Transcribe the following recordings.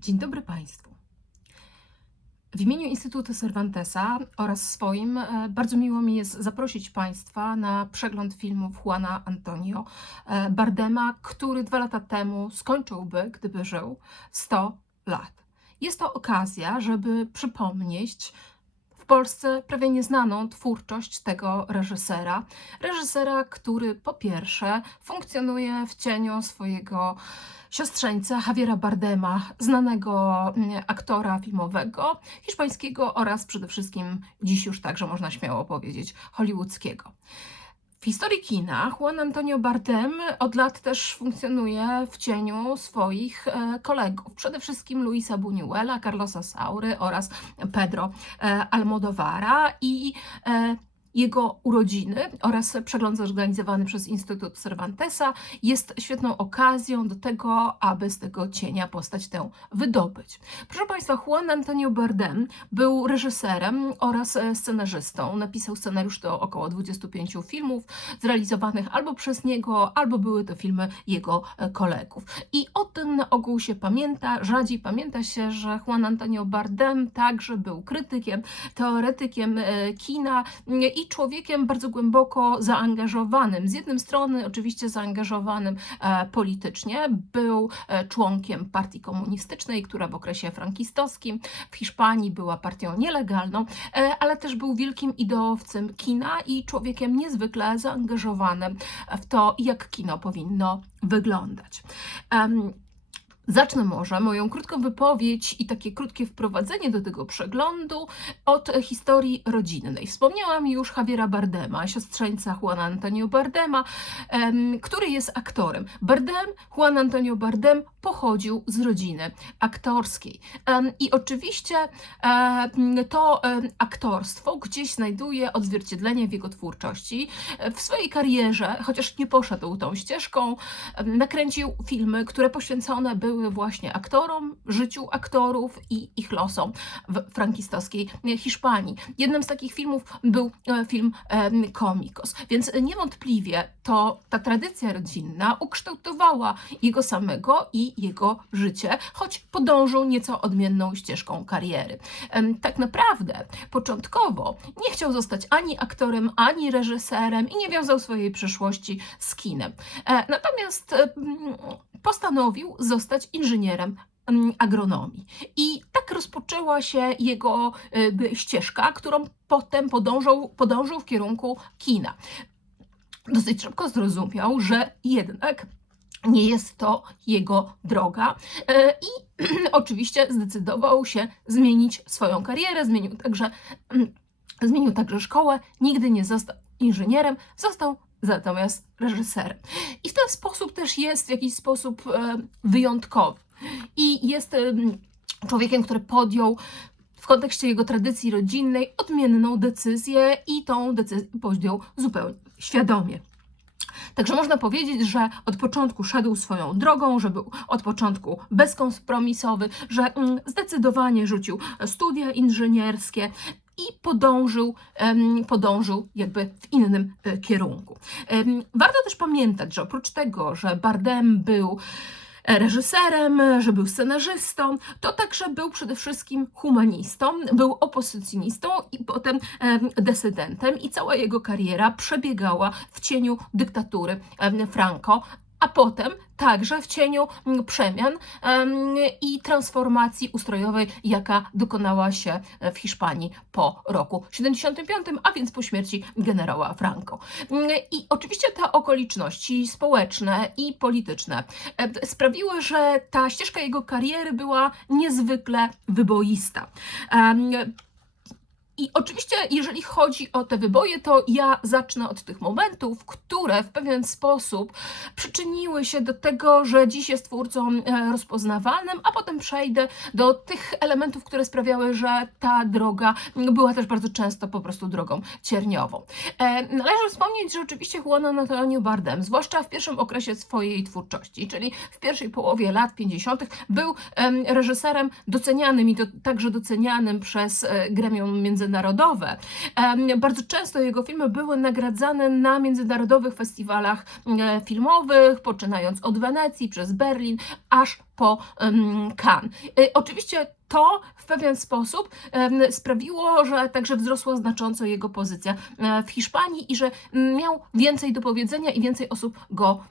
Dzień dobry Państwu. W imieniu Instytutu Cervantesa oraz swoim e, bardzo miło mi jest zaprosić Państwa na przegląd filmów Juana Antonio e, Bardema, który dwa lata temu skończyłby, gdyby żył, 100 lat. Jest to okazja, żeby przypomnieć w Polsce prawie nieznaną twórczość tego reżysera. Reżysera, który po pierwsze funkcjonuje w cieniu swojego siostrzeńca Javiera Bardema, znanego mm, aktora filmowego, hiszpańskiego oraz przede wszystkim dziś już także można śmiało powiedzieć hollywoodzkiego. W historii kina Juan Antonio Bardem od lat też funkcjonuje w cieniu swoich e, kolegów, przede wszystkim Luisa Buñuela, Carlosa Saury oraz Pedro e, Almodovara i e, jego urodziny oraz przegląd zorganizowany przez Instytut Cervantesa jest świetną okazją do tego, aby z tego cienia postać tę wydobyć. Proszę Państwa, Juan Antonio Bardem był reżyserem oraz e, scenarzystą. Napisał scenariusz do około 25 filmów zrealizowanych albo przez niego, albo były to filmy jego e, kolegów. I o tym na ogół się pamięta. Rzadziej pamięta się, że Juan Antonio Bardem także był krytykiem, teoretykiem e, kina człowiekiem bardzo głęboko zaangażowanym. Z jednej strony oczywiście zaangażowanym e, politycznie, był e, członkiem partii komunistycznej, która w okresie frankistowskim w Hiszpanii była partią nielegalną, e, ale też był wielkim ideowcem kina i człowiekiem niezwykle zaangażowanym w to, jak kino powinno wyglądać. Zacznę może moją krótką wypowiedź i takie krótkie wprowadzenie do tego przeglądu od historii rodzinnej. Wspomniałam już Javiera Bardema, siostrzeńca Juana Antonio Bardema, em, który jest aktorem. Bardem, Juan Antonio Bardem pochodził z rodziny aktorskiej. I oczywiście to aktorstwo gdzieś znajduje odzwierciedlenie w jego twórczości. W swojej karierze, chociaż nie poszedł tą ścieżką, nakręcił filmy, które poświęcone były właśnie aktorom, życiu aktorów i ich losom w frankistowskiej Hiszpanii. Jednym z takich filmów był e, film em, Komikos, więc niewątpliwie to ta tradycja rodzinna ukształtowała jego samego i jego życie, choć podążył nieco odmienną ścieżką kariery. Tak naprawdę początkowo nie chciał zostać ani aktorem, ani reżyserem i nie wiązał swojej przyszłości z kinem. E, Natomiast postanowił zostać inżynierem em, agronomii. I tak rozpoczęła się jego ścieżka, którą potem podążył, podążył w kierunku kina. Dosyć szybko zrozumiał, że jednak nie jest to jego droga e, i oczywiście zdecydował się zmienić swoją karierę, zmienił także, mm, zmienił także szkołę, nigdy nie został inżynierem, został natomiast reżyserem. I w ten sposób też jest w jakiś sposób e, wyjątkowy. I jest em, człowiekiem, który podjął w kontekście jego tradycji rodzinnej odmienną decyzję i tą decyzję podjął zupełnie świadomie. Także można powiedzieć, że od początku szedł swoją drogą, że był od początku bezkompromisowy, że mm, zdecydowanie rzucił studia inżynierskie i podążył, podążył jakby w innym e, kierunku. Warto też pamiętać, że oprócz tego, że Bardem był reżyserem, że był scenarzystą, to także był przede wszystkim humanistą, był opozycjonistą i potem em, desydentem i cała jego kariera przebiegała w cieniu dyktatury Franco, a potem także w cieniu mm, przemian em, i transformacji ustrojowej, jaka dokonała się w Hiszpanii po roku 75, a więc po śmierci generała Franco. Mm, I oczywiście te okoliczności społeczne i polityczne e, sprawiły, że ta ścieżka jego kariery była niezwykle wyboista. I oczywiście, jeżeli chodzi o te wyboje, to ja zacznę od tych momentów, które w pewien sposób przyczyniły się do tego, że dziś jest twórcą e, rozpoznawalnym, a potem przejdę do tych elementów, które sprawiały, że ta droga była też bardzo często po prostu drogą cierniową. E, Należy wspomnieć, że oczywiście Juan Antonio Bardem, zwłaszcza w pierwszym okresie swojej twórczości, czyli w pierwszej połowie lat 50., był em, reżyserem docenianym i to także docenianym przez e, gremium międzynarodowe. Em, Bardzo często jego filmy były nagradzane na międzynarodowych festiwalach filmowych, poczynając od Wenecji, przez Berlin, aż po Cannes. E, Oczywiście to w pewien sposób sprawiło, że także wzrosła znacząco jego pozycja e, w Hiszpanii i że miał więcej do powiedzenia i więcej osób go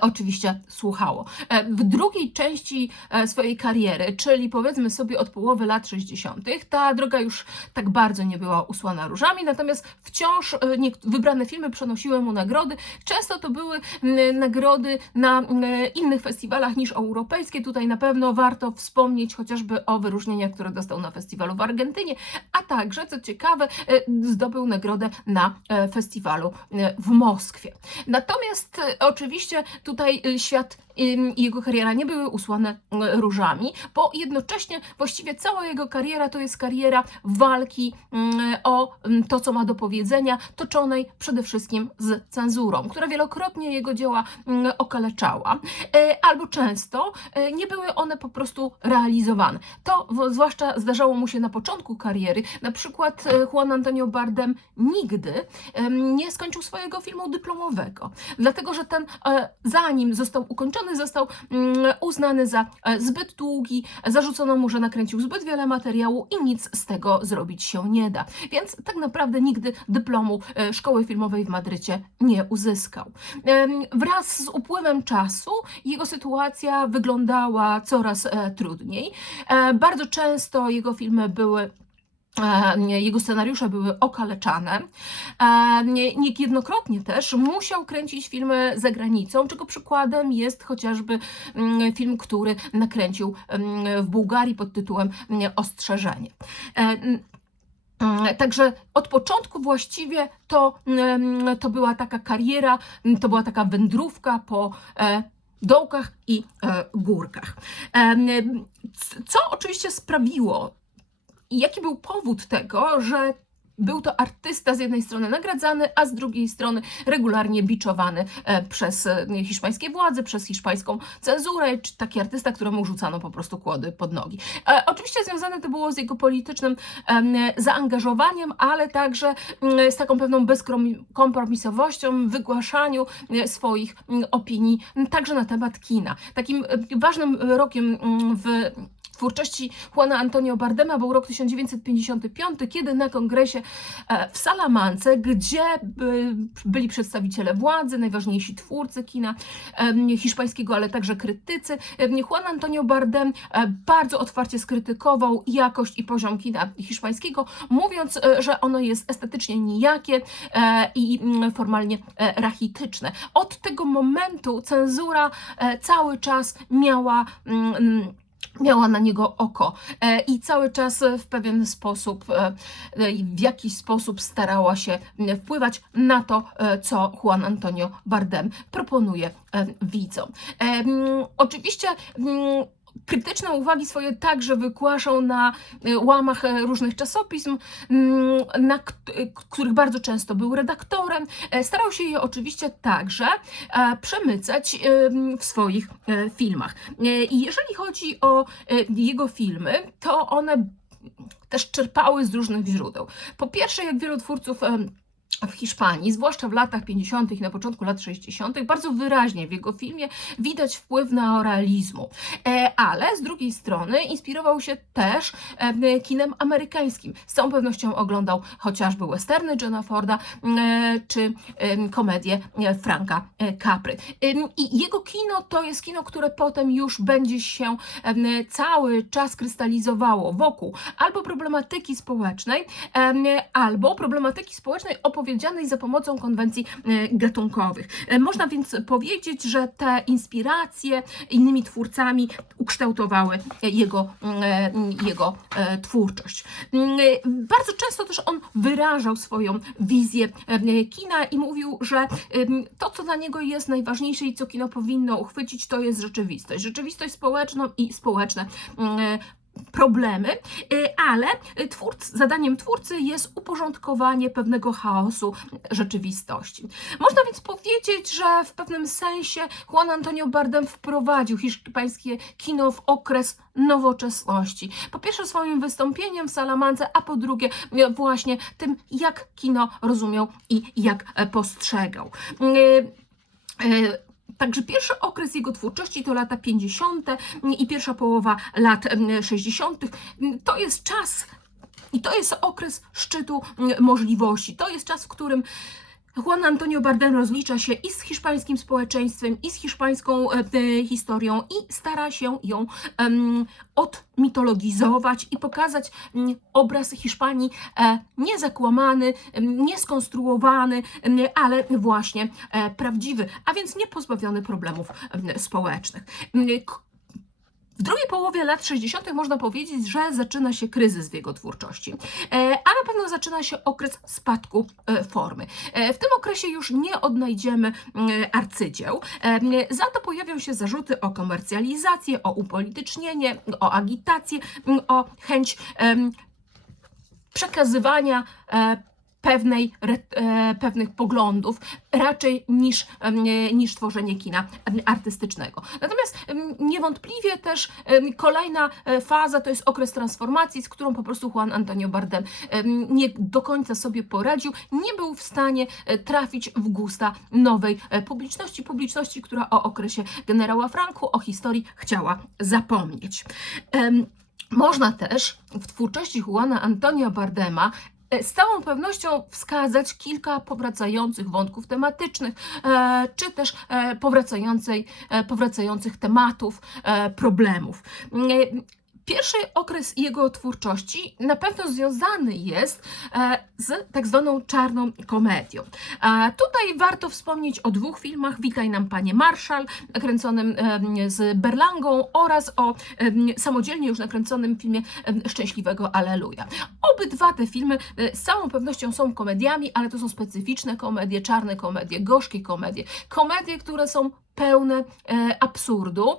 oczywiście słuchało. E, w drugiej części e, swojej kariery, czyli powiedzmy sobie od połowy lat 60., ta droga już tak bardzo nie była usłana różami, natomiast wciąż e, wybrane filmy przynosiły mu nagrody. Często to były nagrody na innych festiwalach niż europejskie. Tutaj na pewno warto wspomnieć chociażby o wyróżnieniach, które dostał na festiwalu w Argentynie, a także, co ciekawe, e, zdobył nagrodę na e, festiwalu e, w Moskwie. Natomiast e, oczywiście tutaj e, świat i jego kariera nie były usłane e, różami, bo jednocześnie właściwie cała jego kariera to jest kariera walki mm, o mm, to, co ma do powiedzenia, toczonej przede wszystkim z cenzurą, która wielokrotnie jego dzieła mm, okaleczała, e, albo często e, nie były one po prostu realizowane. To zwłaszcza zdarzało mu się na początku kariery, na przykład Juan Antonio Bardem nigdy nie skończył swojego filmu dyplomowego, dlatego że ten, zanim został ukończony, został mm, uznany za e, zbyt długi, zarzucono mu, że nakręcił zbyt wiele materiału i nic z tego zrobić się nie da. Więc tak naprawdę nigdy dyplomu e, szkoły filmowej w Madrycie nie uzyskał. Wraz z upływem czasu jego sytuacja wyglądała coraz e, trudniej. Bardzo często jego filmy były jego scenariusze były okaleczane. E, nie- Niejednokrotnie też musiał kręcić filmy za granicą, czego przykładem jest chociażby mm, film, który nakręcił mm, w Bułgarii pod tytułem mm, Ostrzeżenie. E, Także od początku właściwie to, to była taka kariera, to była taka wędrówka po e, dołkach i e, górkach. E, Co oczywiście sprawiło, i jaki był powód tego, że był to artysta z jednej strony nagradzany, a z drugiej strony regularnie biczowany e, przez e, hiszpańskie władze, przez hiszpańską cenzurę, czy taki artysta, któremu rzucano po prostu kłody pod nogi. E, Oczywiście związane to było z jego politycznym em, zaangażowaniem, ale także mm, z taką pewną bezkompromisowością w wygłaszaniu swoich mm, opinii, także na temat kina. Takim ważnym rokiem mm, w twórczości Juana Antonio Bardema był rok 1955, kiedy na kongresie e, w Salamance, gdzie by- byli przedstawiciele władzy, najważniejsi twórcy kina hiszpańskiego, ale także krytycy, Juan Antonio Bardem e, bardzo otwarcie skrytykował jakość i poziom kina hiszpańskiego, mówiąc, e, że ono jest estetycznie nijakie i mm, formalnie rachityczne. Od tego momentu cenzura cały czas miała mm, miała na niego oko e, i cały czas w pewien sposób, e, e, w jakiś sposób starała się m, wpływać na to, co Juan Antonio Bardem proponuje widzom. Mm, Oczywiście mm, Krytyczne uwagi swoje także wygłaszał na e, łamach e, różnych czasopism, mm, na e, których bardzo często był redaktorem. Starał się je oczywiście także przemycać em, w swoich filmach. I jeżeli chodzi o jego filmy, to one też czerpały z różnych źródeł. Po pierwsze, jak wielu twórców w Hiszpanii, zwłaszcza w latach 50. i na początku lat 60., bardzo wyraźnie w jego filmie widać wpływ neorealizmu. E, ale z drugiej strony inspirował się też e, kinem amerykańskim. Z całą pewnością oglądał chociażby westerny Johna Forda e, czy komedię Franka Capry. I jego kino to jest kino, które potem już będzie się cały czas krystalizowało wokół albo problematyki społecznej, albo problematyki społecznej opowiedzianej za pomocą konwencji e, gatunkowych. E, Można więc powiedzieć, że te inspiracje innymi twórcami ukształtowały jego, e, jego twórczość. Mm, Bardzo często też on wyrażał swoją wizję kina i mówił, że to, co dla niego jest najważniejsze i co kino powinno uchwycić, to jest rzeczywistość. Rzeczywistość społeczną i społeczne mm, problemy, y, ale zadaniem twórcy jest uporządkowanie pewnego chaosu rzeczywistości. Można więc powiedzieć, że w pewnym sensie Juan Antonio Bardem wprowadził hiszpańskie kino w okres nowoczesności. Po pierwsze swoim wystąpieniem w Salamance, a po drugie y, właśnie tym, jak kino rozumiał i jak e, postrzegał. Także pierwszy okres jego twórczości to lata 50. i pierwsza połowa lat em, 60. To jest czas i to jest okres szczytu możliwości. To jest czas, w którym Juan Antonio Bardem rozlicza się i z hiszpańskim społeczeństwem, i z hiszpańską e, e, historią i stara się ją em, odmitologizować i pokazać mm, obraz Hiszpanii e, niezakłamany, nieskonstruowany, em, ale właśnie e, prawdziwy, a więc nie pozbawiony problemów em, społecznych. W drugiej połowie lat 60. można powiedzieć, że zaczyna się kryzys w jego twórczości, E, pewno zaczyna się okres spadku e, formy. E, W tym okresie już nie odnajdziemy mm, arcydzieł, E, za to pojawią się zarzuty o komercjalizację, o upolitycznienie, o agitację, o chęć przekazywania e, pewnej, e, pewnych poglądów, raczej niż, niż tworzenie kina artystycznego. Natomiast niewątpliwie też kolejna e, faza to jest okres transformacji, z którą po prostu Juan Antonio Bardem em, nie do końca sobie poradził, nie był w stanie e, trafić w gusta nowej publiczności, publiczności, która o okresie generała Franku, o historii chciała zapomnieć. Można też w twórczości Juana Antonia Bardema z całą pewnością wskazać kilka powracających wątków tematycznych, e, czy też e, powracającej, e, powracających tematów, e, problemów. E, Pierwszy okres jego twórczości na pewno związany jest e, z tak zwaną czarną komedią. A tutaj warto wspomnieć o dwóch filmach: Witaj nam Panie Marszal, nakręconym z Berlangą oraz o samodzielnie już nakręconym filmie Szczęśliwego Aleluja. Obydwa te filmy e, z całą pewnością są komediami, ale to są specyficzne komedie, czarne komedie, gorzkie komedie. Komedie, które są pełne e, absurdu,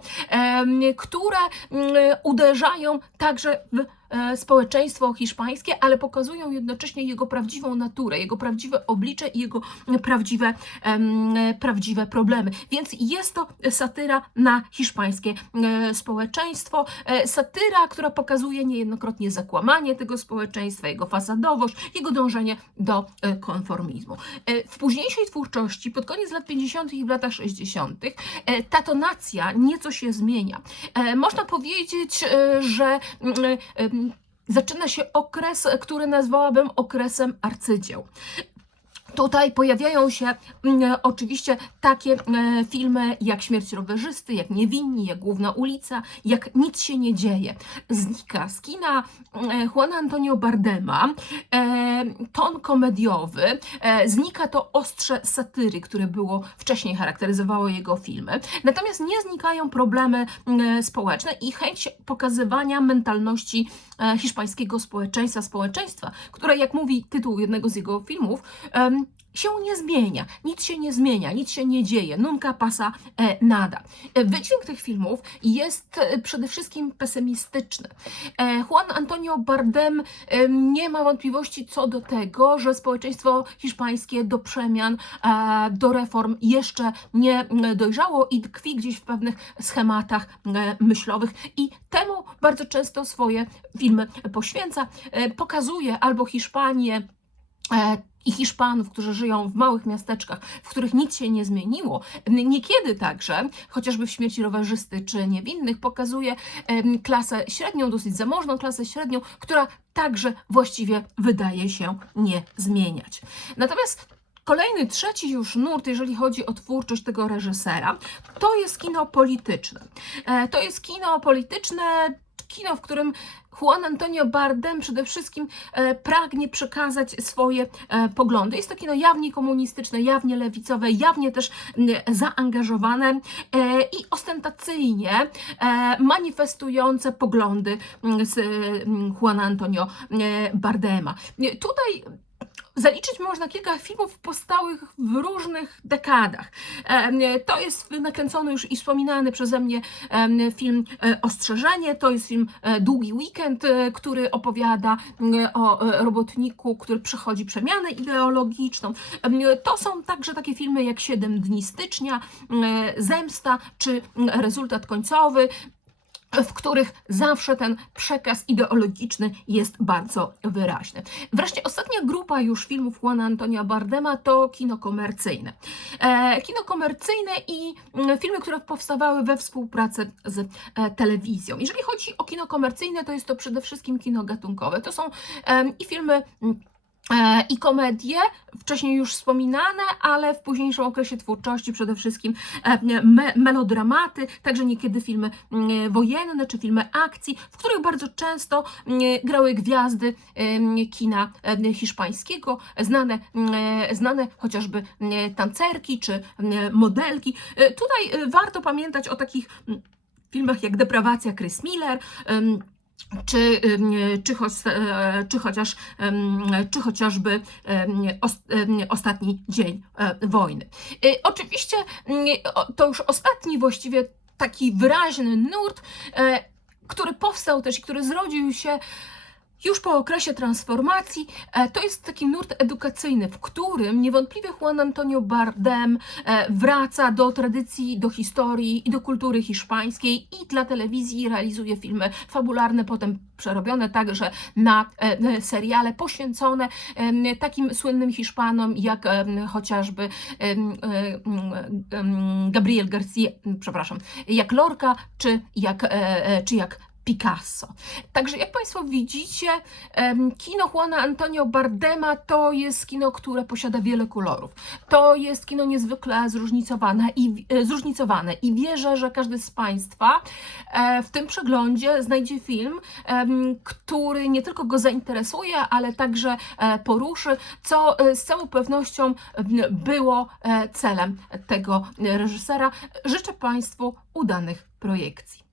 które mm, uderzają także w społeczeństwo hiszpańskie, ale pokazują jednocześnie jego prawdziwą naturę, jego prawdziwe oblicze i jego prawdziwe, prawdziwe problemy. Więc jest to satyra na hiszpańskie e, społeczeństwo, e, satyra, która pokazuje niejednokrotnie zakłamanie tego społeczeństwa, jego fasadowość, jego dążenie do e, konformizmu. E, W późniejszej twórczości, pod koniec lat 50. i w latach 60., e, ta tonacja nieco się zmienia. E, Można powiedzieć, e, że mm, zaczyna się okres, który nazwałabym okresem arcydzieł. Tutaj pojawiają się mm, oczywiście takie e, filmy jak Śmierć rowerzysty, jak Niewinni, jak Główna ulica, jak Nic się nie dzieje. Znika z kina e, Juana Antonio Bardema e, ton komediowy, e, znika to ostrze satyry, które było wcześniej charakteryzowało jego filmy. Natomiast nie znikają problemy mm, społeczne i chęć pokazywania mentalności e, hiszpańskiego społeczeństwa, społeczeństwa, które jak mówi tytuł jednego z jego filmów, się nie zmienia, nic się nie zmienia, nic się nie dzieje, nunca pasa e, nada. E, Wydźwięk tych filmów jest e, przede wszystkim pesymistyczny. Juan Antonio Bardem nie ma wątpliwości co do tego, że społeczeństwo hiszpańskie do przemian, do reform jeszcze nie dojrzało i tkwi gdzieś w pewnych schematach myślowych i temu bardzo często swoje filmy poświęca. Pokazuje albo Hiszpanię, i Hiszpanów, którzy żyją w małych miasteczkach, w których nic się nie zmieniło. Niekiedy także, chociażby w śmierci rowerzysty czy niewinnych, pokazuje klasę średnią, dosyć zamożną klasę średnią, która także właściwie wydaje się nie zmieniać. Natomiast Kolejny, trzeci już nurt, jeżeli chodzi o twórczość tego reżysera, to jest kino polityczne. E, To jest kino polityczne, kino, w którym Juan Antonio Bardem przede wszystkim e, pragnie przekazać swoje e, poglądy. Jest to kino jawnie komunistyczne, jawnie lewicowe, jawnie też zaangażowane e, i ostentacyjnie manifestujące poglądy z Juana Antonio Bardema. Tutaj Zaliczyć można kilka filmów powstałych w różnych dekadach. To jest nakręcony już i wspominany przeze mnie film e, Ostrzeżenie, to jest film e, Długi Weekend, e, który opowiada o robotniku, który przechodzi przemianę ideologiczną. To są także takie filmy jak Siedem dni stycznia, Zemsta czy Rezultat końcowy. W których zawsze ten przekaz ideologiczny jest bardzo wyraźny. Wreszcie ostatnia grupa już filmów Juana Antonia Bardema to kino komercyjne. E, kino komercyjne i mm, filmy, które powstawały we współpracy z e, telewizją. Jeżeli chodzi o kino komercyjne, to jest to przede wszystkim kino gatunkowe. To są i filmy mm, i komedie, wcześniej już wspominane, ale w późniejszym okresie twórczości przede wszystkim e, me, melodramaty, także niekiedy filmy mm, wojenne czy filmy akcji, w których bardzo często mm, grały gwiazdy kina hiszpańskiego, znane, mm, znane chociażby tancerki czy modelki. E, Tutaj e, warto pamiętać o takich filmach jak Deprawacja Chris Miller, czy, czy, choć, e, czy, chociaż, czy chociażby ostatni dzień e, wojny. Y, Oczywiście o- to już ostatni właściwie taki wyraźny nurt, e, który powstał też i który zrodził się już po okresie transformacji, e, to jest taki nurt edukacyjny, w którym niewątpliwie Juan Antonio Bardem e, wraca do tradycji, do historii i do kultury hiszpańskiej i dla telewizji realizuje filmy fabularne, potem przerobione także na e, seriale poświęcone takim słynnym Hiszpanom jak chociażby Gabriel Garcia, przepraszam, jak Lorca czy jak, czy jak Picasso. Także jak Państwo widzicie, kino Juana Antonio Bardema to jest kino, które posiada wiele kolorów. To jest kino niezwykle zróżnicowane i, e, zróżnicowane i wierzę, że każdy z Państwa e, w tym przeglądzie znajdzie film, który nie tylko go zainteresuje, ale także e, poruszy, co z całą pewnością było celem tego reżysera. Życzę Państwu udanych projekcji.